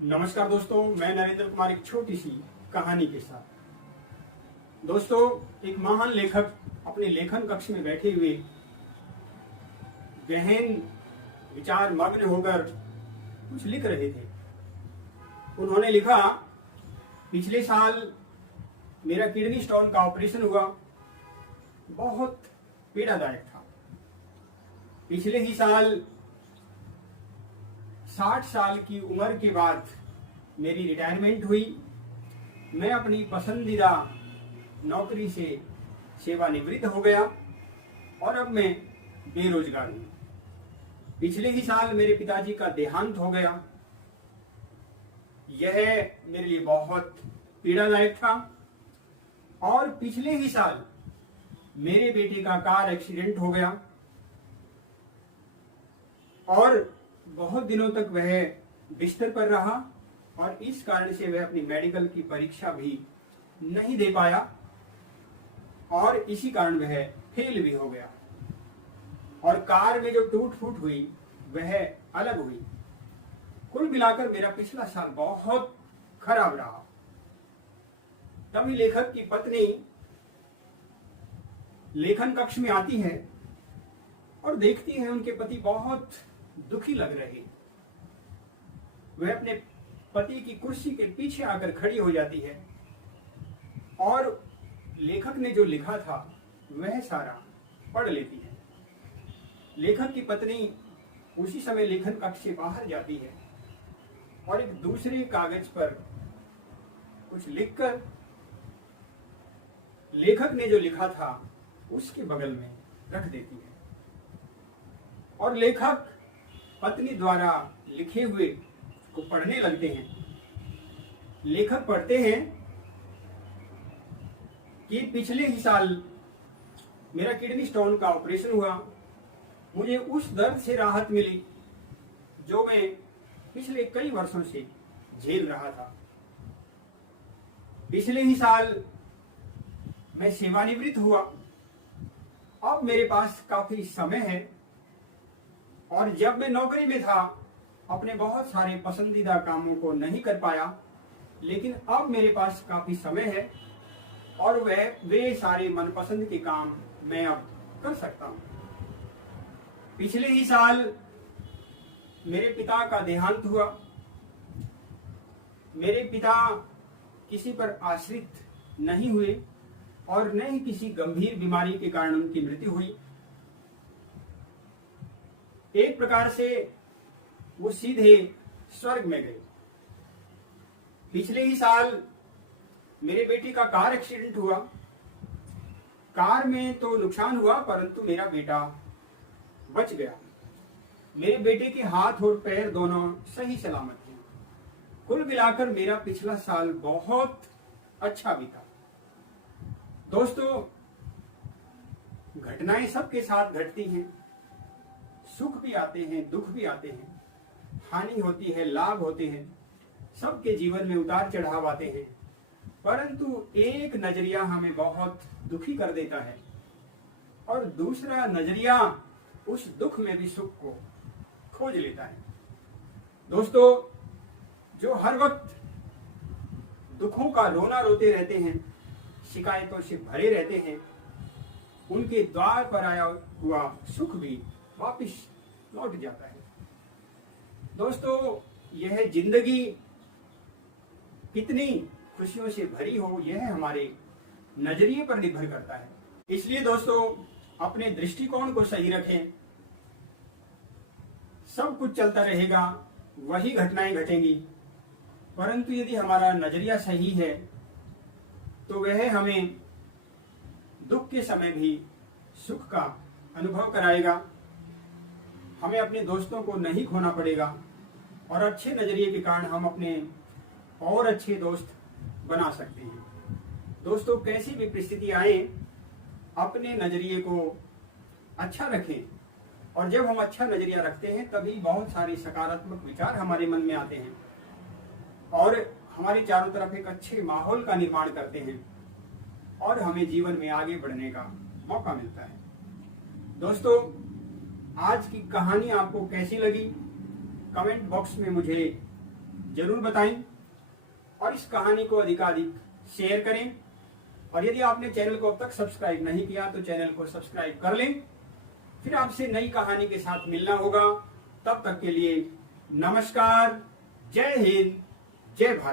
नमस्कार दोस्तों, मैं नरेंद्र कुमार एक छोटी सी कहानी के साथ। दोस्तों, एक महान लेखक अपने लेखन कक्ष में बैठे हुए गहन विचार मग्न होकर कुछ लिख रहे थे। उन्होंने लिखा, पिछले साल मेरा किडनी स्टोन का ऑपरेशन हुआ, बहुत पीड़ादायक था। पिछले ही साल 60 साल की उम्र के बाद मेरी रिटायरमेंट हुई। मैं अपनी पसंदीदा नौकरी से सेवानिवृत्त हो गया और अब मैं बेरोजगार हूँ। पिछले ही साल मेरे पिताजी का देहांत हो गया। यह मेरे लिए बहुत पीड़ादायक था। और पिछले ही साल मेरे बेटे का कार एक्सीडेंट हो गया और बहुत दिनों तक वह बिस्तर पर रहा और इस कारण से वह अपनी मेडिकल की परीक्षा भी नहीं दे पाया और इसी कारण वह फेल भी हो गया। और कार में जो टूट फूट हुई वह अलग हुई। कुल मिलाकर मेरा पिछला साल बहुत खराब रहा। तभी लेखक की पत्नी लेखन कक्ष में आती है और देखती है उनके पति बहुत दुखी लग रहे। वह अपने पति की कुर्सी के पीछे आकर खड़ी हो जाती है और लेखक ने जो लिखा था वह सारा पढ़ लेती है। लेखक की पत्नी उसी समय लेखन कक्ष से बाहर जाती है और एक दूसरे कागज पर कुछ लिखकर लेखक ने जो लिखा था उसके बगल में रख देती है। और लेखक पत्नी द्वारा लिखे हुए को पढ़ने लगते हैं। लेखक पढ़ते हैं कि पिछले ही साल मेरा किडनी स्टोन का ऑपरेशन हुआ। मुझे उस दर्द से राहत मिली जो मैं पिछले कई वर्षों से झेल रहा था। पिछले ही साल मैं सेवानिवृत्त हुआ। अब मेरे पास काफी समय है और जब मैं नौकरी में था अपने बहुत सारे पसंदीदा कामों को नहीं कर पाया, लेकिन अब मेरे पास काफी समय है और वे सारे मनपसंद के काम मैं अब कर सकता हूं। पिछले ही साल मेरे पिता का देहांत हुआ। मेरे पिता किसी पर आश्रित नहीं हुए और न ही किसी गंभीर बीमारी के कारण उनकी मृत्यु हुई। एक प्रकार से वो सीधे स्वर्ग में गए। पिछले ही साल मेरे बेटे का कार एक्सीडेंट हुआ। कार में तो नुकसान हुआ परंतु मेरा बेटा बच गया। मेरे बेटे के हाथ और पैर दोनों सही सलामत थे। कुल मिलाकर मेरा पिछला साल बहुत अच्छा बीता। दोस्तों, घटनाएं सबके साथ घटती हैं। सुख भी आते हैं, दुख भी आते हैं, हानि होती है, लाभ होते हैं। सबके जीवन में उतार चढ़ाव आते हैं, परंतु एक नजरिया हमें बहुत दुखी कर देता है और दूसरा नजरिया उस दुख में भी सुख को खोज लेता है। दोस्तों, जो हर वक्त दुखों का रोना रोते रहते हैं, शिकायतों से भरे रहते हैं, उनके द्वार पर आया हुआ सुख भी वापिस लौट जाता है। दोस्तों, यह जिंदगी कितनी खुशियों से भरी हो यह हमारे नजरिए पर निर्भर करता है। इसलिए दोस्तों, अपने दृष्टिकोण को सही रखें। सब कुछ चलता रहेगा, वही घटनाएं घटेंगी, परंतु यदि हमारा नजरिया सही है तो वह हमें दुख के समय भी सुख का अनुभव कराएगा। हमें अपने दोस्तों को नहीं खोना पड़ेगा और अच्छे नजरिए के कारण हम अपने और अच्छे दोस्त बना सकते हैं। दोस्तों, कैसी भी परिस्थिति आए, अपने नजरिए को अच्छा रखें और जब हम अच्छा नजरिया रखते हैं तभी बहुत सारे सकारात्मक विचार हमारे मन में आते हैं और हमारे चारों तरफ एक अच्छे माहौल का निर्माण करते हैं और हमें जीवन में आगे बढ़ने का मौका मिलता है। दोस्तों, आज की कहानी आपको कैसी लगी कमेंट बॉक्स में मुझे जरूर बताएं और इस कहानी को अधिकाधिक शेयर करें। और यदि आपने चैनल को अब तक सब्सक्राइब नहीं किया तो चैनल को सब्सक्राइब कर लें। फिर आपसे नई कहानी के साथ मिलना होगा। तब तक के लिए नमस्कार, जय हिंद, जय भारत।